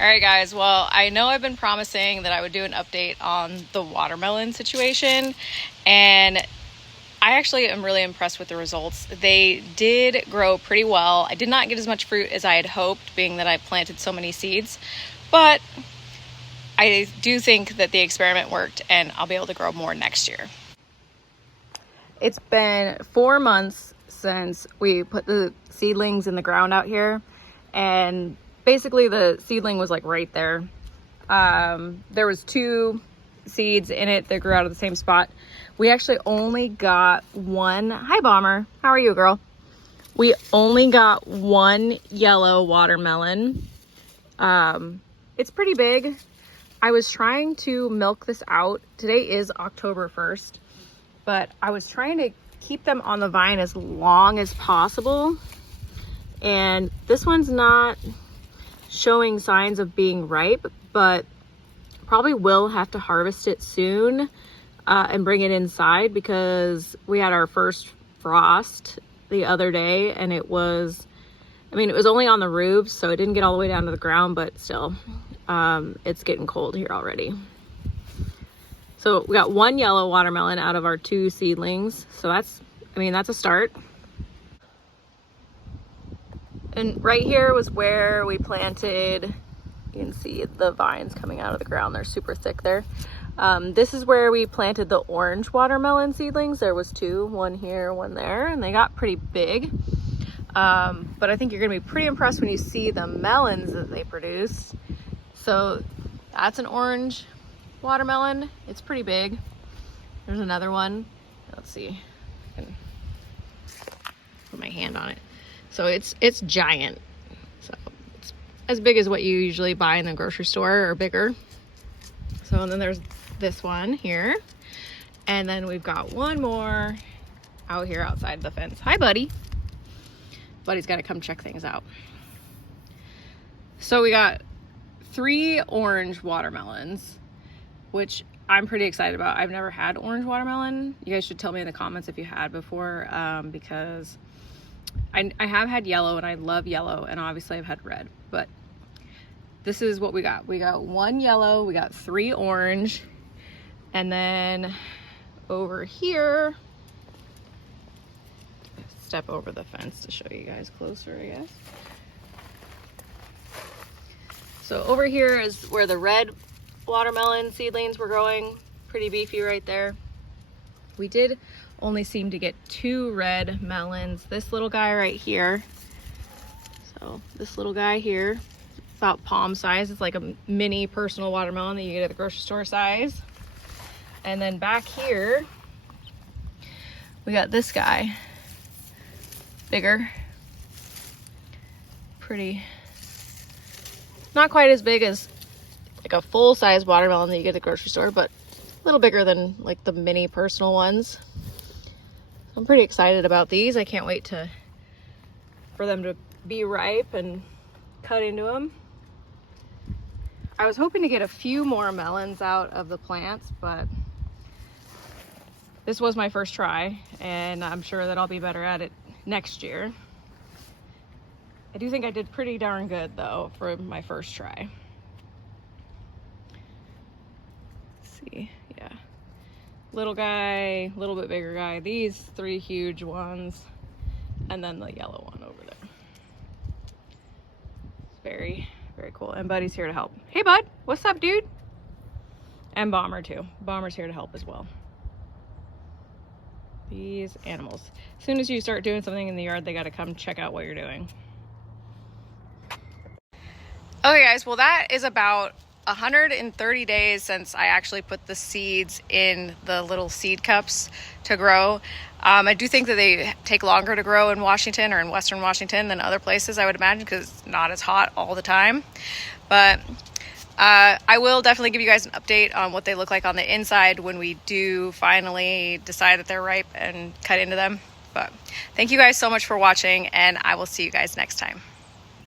All right, guys. Well, I know I've been promising that I would do an update on the watermelon situation, and I actually am really impressed with the results. They did grow pretty well. I did not get as much fruit as I had hoped, being that I planted so many seeds, but I do think that the experiment worked, and I'll be able to grow more next year. It's been 4 months since we put the seedlings in the ground out here, and basically the seedling was like right there. There was 2 seeds in it that grew out of the same spot. We actually only got one. Hi, Bomber. How are you, girl? We only got one yellow watermelon. It's pretty big. I was trying to milk this out. Today is October 1st, but I was trying to keep them on the vine as long as possible. And this one's not showing signs of being ripe, but probably will have to harvest it soon and bring it inside, because we had our first frost the other day, and it was only on the roofs, so it didn't get all the way down to the ground, but still, it's getting cold here already. So we got one yellow watermelon out of our 2 seedlings, so that's a start. And right here was where we planted. You can see the vines coming out of the ground. They're super thick there. This is where we planted the orange watermelon seedlings. There was 2, one here, one there, and they got pretty big. But I think you're gonna be pretty impressed when you see the melons that they produced. So that's an orange watermelon. It's pretty big. There's another one. Let's see. I can put my hand on it. So it's giant. So it's as big as what you usually buy in the grocery store, or bigger. So, and then there's this one here. And then we've got one more out here outside the fence. Hi, buddy. Buddy's got to come check things out. So we got 3 orange watermelons, which I'm pretty excited about. I've never had orange watermelon. You guys should tell me in the comments if you had before, because I have had yellow, and I love yellow, and obviously I've had red, but this is what we got. We got 1 yellow, we got 3 orange, and then over here, step over the fence to show you guys closer, I guess. So over here is where the red watermelon seedlings were growing. Pretty beefy right there. We did only seem to get 2 red melons. This little guy right here. So this little guy here, about palm size. It's like a mini personal watermelon that you get at the grocery store size. And then back here, we got this guy. Bigger. Pretty. Not quite as big as like a full-size watermelon that you get at the grocery store, but a little bigger than like the mini personal ones. I'm pretty excited about these. I can't wait for them to be ripe and cut into them. I was hoping to get a few more melons out of the plants, but this was my first try, and I'm sure that I'll be better at it next year. I do think I did pretty darn good though for my first try. Let's see, yeah. Little guy, a little bit bigger guy, these 3 huge ones, and then the yellow one over there. It's very, very cool. And Buddy's here to help. Hey, Bud, what's up, dude? And Bomber too. Bomber's here to help as well. These animals. As soon as you start doing something in the yard, they got to come check out what you're doing. Okay, guys, well, that is about 130 days since I actually put the seeds in the little seed cups to grow. I do think that they take longer to grow in Washington, or in Western Washington, than other places, I would imagine, because it's not as hot all the time. But I will definitely give you guys an update on what they look like on the inside when we do finally decide that they're ripe and cut into them. But thank you guys so much for watching, and I will see you guys next time.